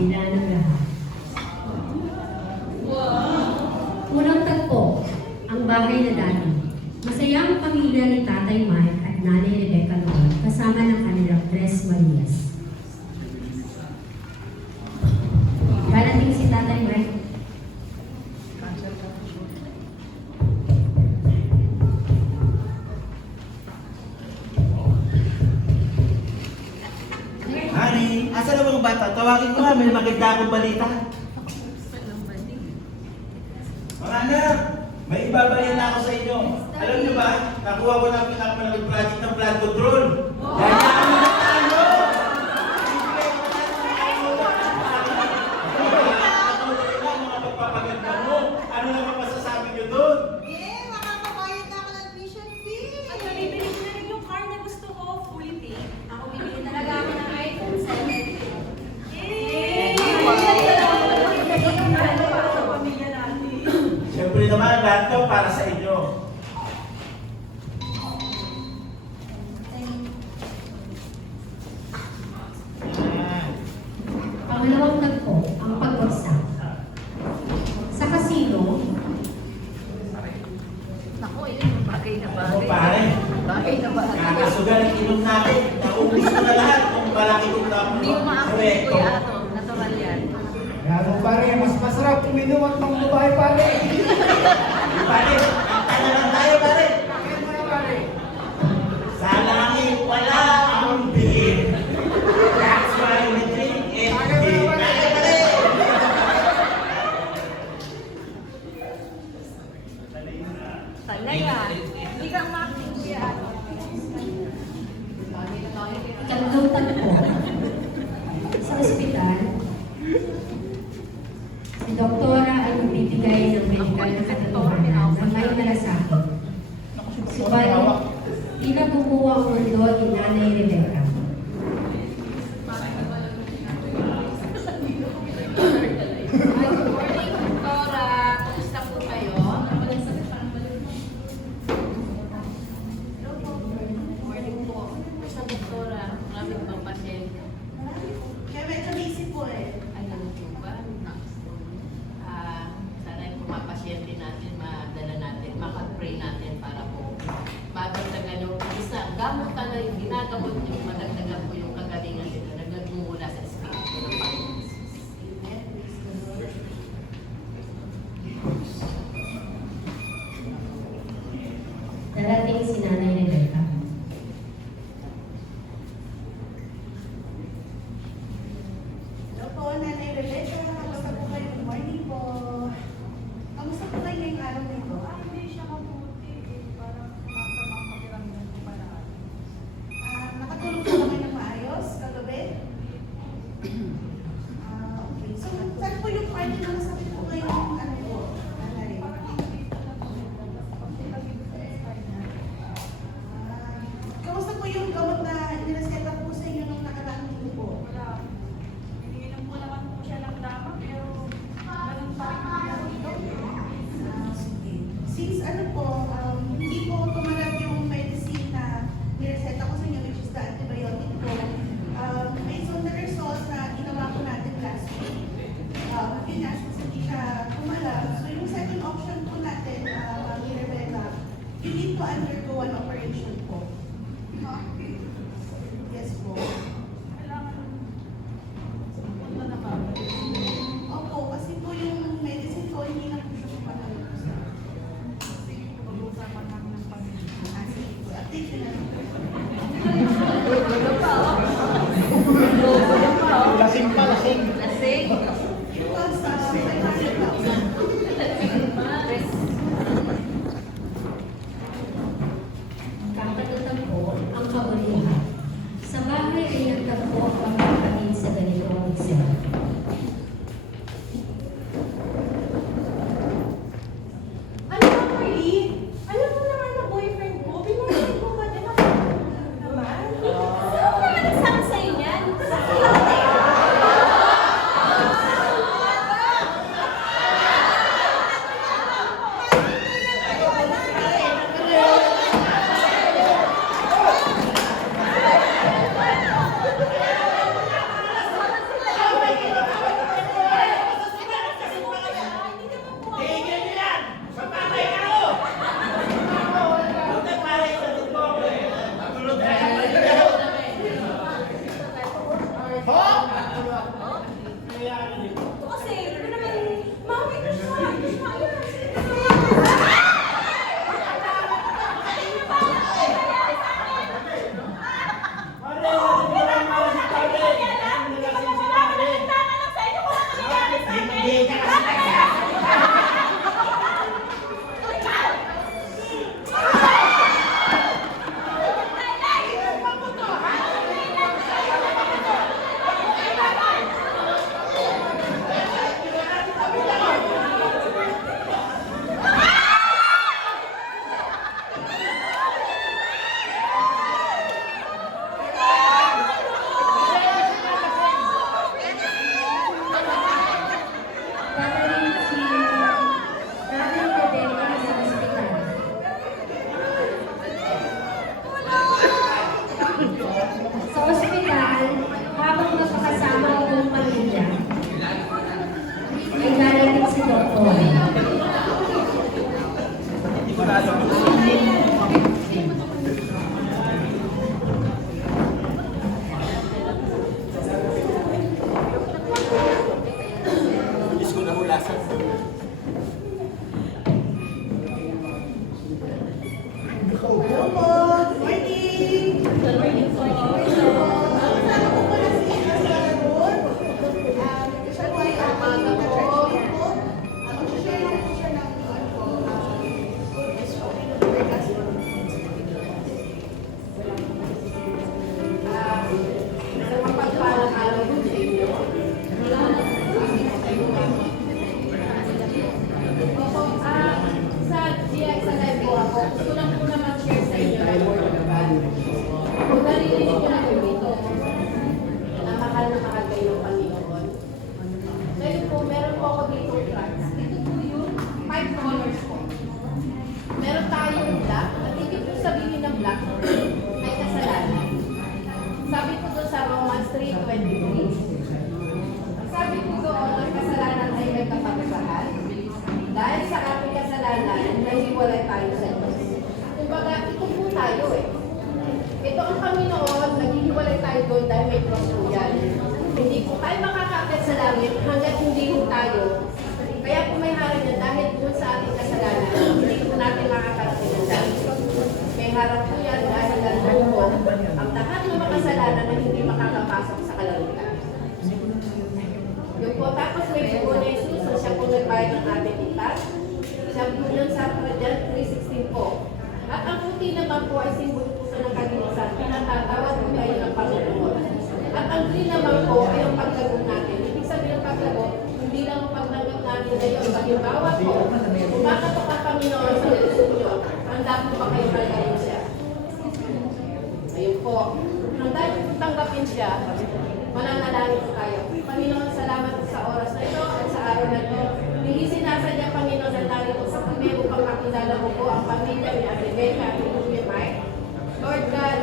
kabila ng lahat. Unang tagpo, ang bahay na dati. Masaya ang pamilya ni Tatay Mike at Nanay Rebecca noon kasama ng kanilang 3 Marias. Darating si Tatay Mike. Honey, asa na mga bata? Tawagin ko nga, may maganda akong balita. Mga anak, may ibabalita ako sa inyo. Alam niyo ba, nakuha ko na pinakamalang project ng flood control. Dahil kami na tayo! Mga pagpapaganda mo. Ano naman masasabi niyo doon? Makakabayad na ako ng tuition fee! At bibili ko na rin yung car na gusto ko, fully paid. Ako bibili talaga ako ng iPhone 7. Yay! Siyempre naman, lahat to para sa inyo. Pangalawang tagpo, ang pagbagsak. Sa kasino, Naku, yun, bagay na Ako bagay. pare, Bagay na bagay. kakasugal ang inom natin. Naubos ko na lahat kung malaki kong Hindi mo maaakit, Kuya Ato. Natural yan. Gano pare, mas masarap uminom at mga babae pare. Pare, kanta na lang tayo pare. Bakit mo na pare? Sa langit wala ang bihim. That's why we drink it. Pare, pare. Sanay yan. Hindi ka umakting, Kuya Ato. ikatlong tagpo. Sa ospital, si Doktora ay magbibigay ng medikal na katotohanan na may malasakit. Subalit, di nakukuha ang mundo ni Nanay Rebecca. Good morning, Doktora. Kumusta po kayo? Morning po. Kumusta, Doktora? Marami bang pasyente? Kaya medyo busy po eh. Alam po ba? Sana yung pumapasyente natin, madala natin, makapray natin para po madagdagan yung isa. Gamot ka na yung ginagamot yung madagdagan po yung kagalingan nila na nagmumula sa Espiritu ng Panginoon. Darating si Nanay Rebecca. Hello po, Nanay Rebecca. Kamusta po kayo? Good morning po. Kamusta po kayo ngayong araw nito? Hindi siya mabuti. Parang sumasama ang pakiramdam ko paraan. Nakatulog po naman ng maayos kagabi? Okay. So, saan po yung part na masakit po kayo ng ano po? Nanay? Kamusta po yung gamot na nireseta po sa inyo nung nakaraang linggo po? Wala. Iniinom ko naman po siya ng dama, pero ganun pa rin po yan. Sige. Since ano po, hindi po tumalab yung medicine na nireseta ko sa inyo, which is the antibiotic po, based on the results na ginawa po natin last week, yun nga, since hindi siya tumalab, so yung second option po natin, ni Rebecca, you need to undergo an operation po. Yes po. Kailangan punta na ba? Opo, kasi po yung medicine ko, hindi na po siya tumalab. Sige, pag-uusapan namin ng pamilya. Sige po, update nyo na lang. Lasing pa, lasing. Lasing. Because, 500,000. Kakatutag po ang kabulihan. Sa bahay ay nagtagpo ang kapatid sa ganitong eksena. Ano ba, Carly? Alam mo naman na boyfriend ko, binigyan ko ba din ako naman? Saan naman nagsabi sa'yo yan? Sa wala sa Hello po. Good morning. Good morning po. Kasama ko pala si Asara Ron. Siya po ay aking na-treasury po. Mag-share lang po siya ng Sa mapagpalang araw po sa inyo. Opo, sa GXLM po ako, gusto lang po na mag-share sa inyo ng word of God. Kung narinig ko na po dito, na mahal kayo ng Panginoon. Ngayon po, meron po ako dito tracks. Dito po yung 5 colors po. Meron tayong black, at ibig po sabihin ng black ay kasalanan. Sabi ko doon sa Romans 3:23, sabi ko doon, ang kasalanan ay may kapagsahan. Dahil sa ating kasalanan, nahiwalay tayo sa Diyos. Kumbaga, ito po tayo eh. Ito ang Panginoon, naghihiwalay tayo doon dahil may cross po yan. Hindi po tayo makakakit sa langit hanggat hindi po tayo. Kaya po may harap yan dahil po sa ating kasalanan, hindi po natin makakarating ng langit. May harap po yan dahil nandun po ang lahat ng mga kasalanan na hindi makakapasok sa kalangitan. Yung po, tapos may po na Jesus, so siya po nagbayad ng ating itas. Siya po yun sa John 3:16 po. At ang puti naman po ay simbolo po sa ng kalinisan, pinatatawad po tayo ng Panginoon. At ang green naman po ay ang paglago natin. Ibig sabihin ng paglago, hindi lang ang pagtanggap natin na yun. Halimbawa po, kung makatok ang Panginoon sa puso nyo, handa po ba kayo kalgayin siya? Ayun po. Handa nyo po tanggapin siya, mananalangin po tayo. Panginoon, salamat po sa oras na ito at sa araw na ito. Hindi sinasadya, Panginoon, na narito sa kami upang makilala mo po ang pamilya ni Ate Becca at ni Kuya Mike. Lord God,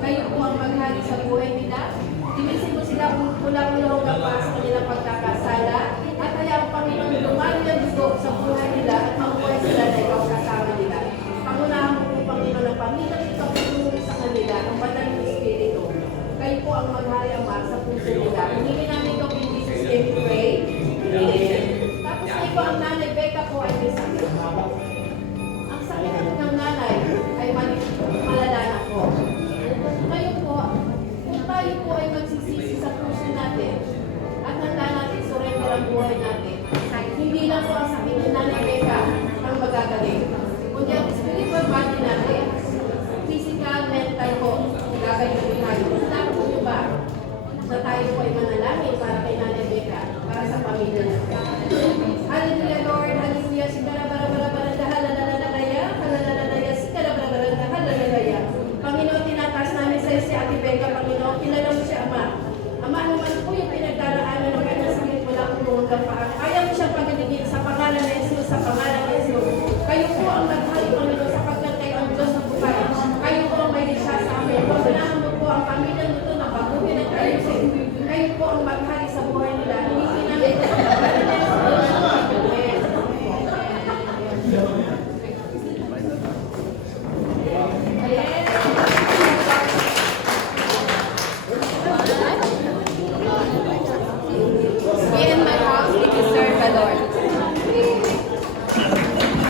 kayo po ang maghari sa buhay nila. Timisin mo sila ulang-ulang pa sa kanilang pagkakasala. At kaya ang Panginoon, lumalo yung dugo sa buhay nila at mabuhay sila na ikaw kasama nila. Pangunahan mo po, Panginoon, ang pamilya nito ang pagtulong sa kanila, ang banal ng Espiritu. Kayo po ang maghari ang sa puso nila. Hindi namin ito in Jesus' name we pray. Amen. Tapos ay po ang nanay Becca po ay may sakit. Ang sakit ng nanay ay malala na po. Ngayon po, kung tayo po ay magsisisi sa puso natin at handa natin surrender ang buhay natin, hindi lang po ang sakit ng nanay Becca ang magagaling. Kundi ang spiritual body natin, physical, mental po, gagawin tayo. Handa po nyo ba na tayo po ay manalangin para kay nanay Becca, para sa pamilya natin? Hallelujah, Lord. Hallelujah. Sikarabarabarabaranda, halalalalaya, halalalalaya, sikarabarabaraanda, halalalalaya. Panginoon, tinataas namin sa iyo si Ate Becca, Panginoon. Kilala mo siya, Ama. Ama, ano man po yung pinagdaraanan ng kanyang sakit mula kung paan. Ayaw mo siyang pagaligin sa pangalan ng Jesus, sa pangalan ng Jesus. Kayo po ang naghari, Panginoon, sapagkat kayo ang Diyos ng buhay. Kayo po ang may lisya sa amin. Pagulahan mo po ang pamilya nito na baguhin at ayusin. Kayo po ang maghari sa buhay nila. Hindi namin ito. Amen.